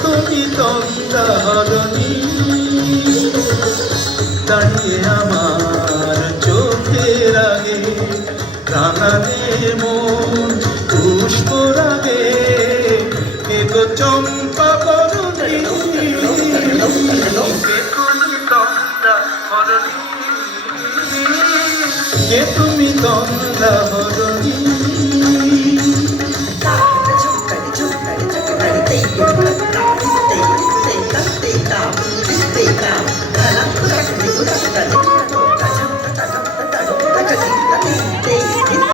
তুমি তন্দ্রাহরণী দাঁড়িয়ে আমার চোখের আগে প্রাণানে মন পুষ্প রাগে কে গো চম্পা বরণী। কে তুমি তন্দ্রাহরণী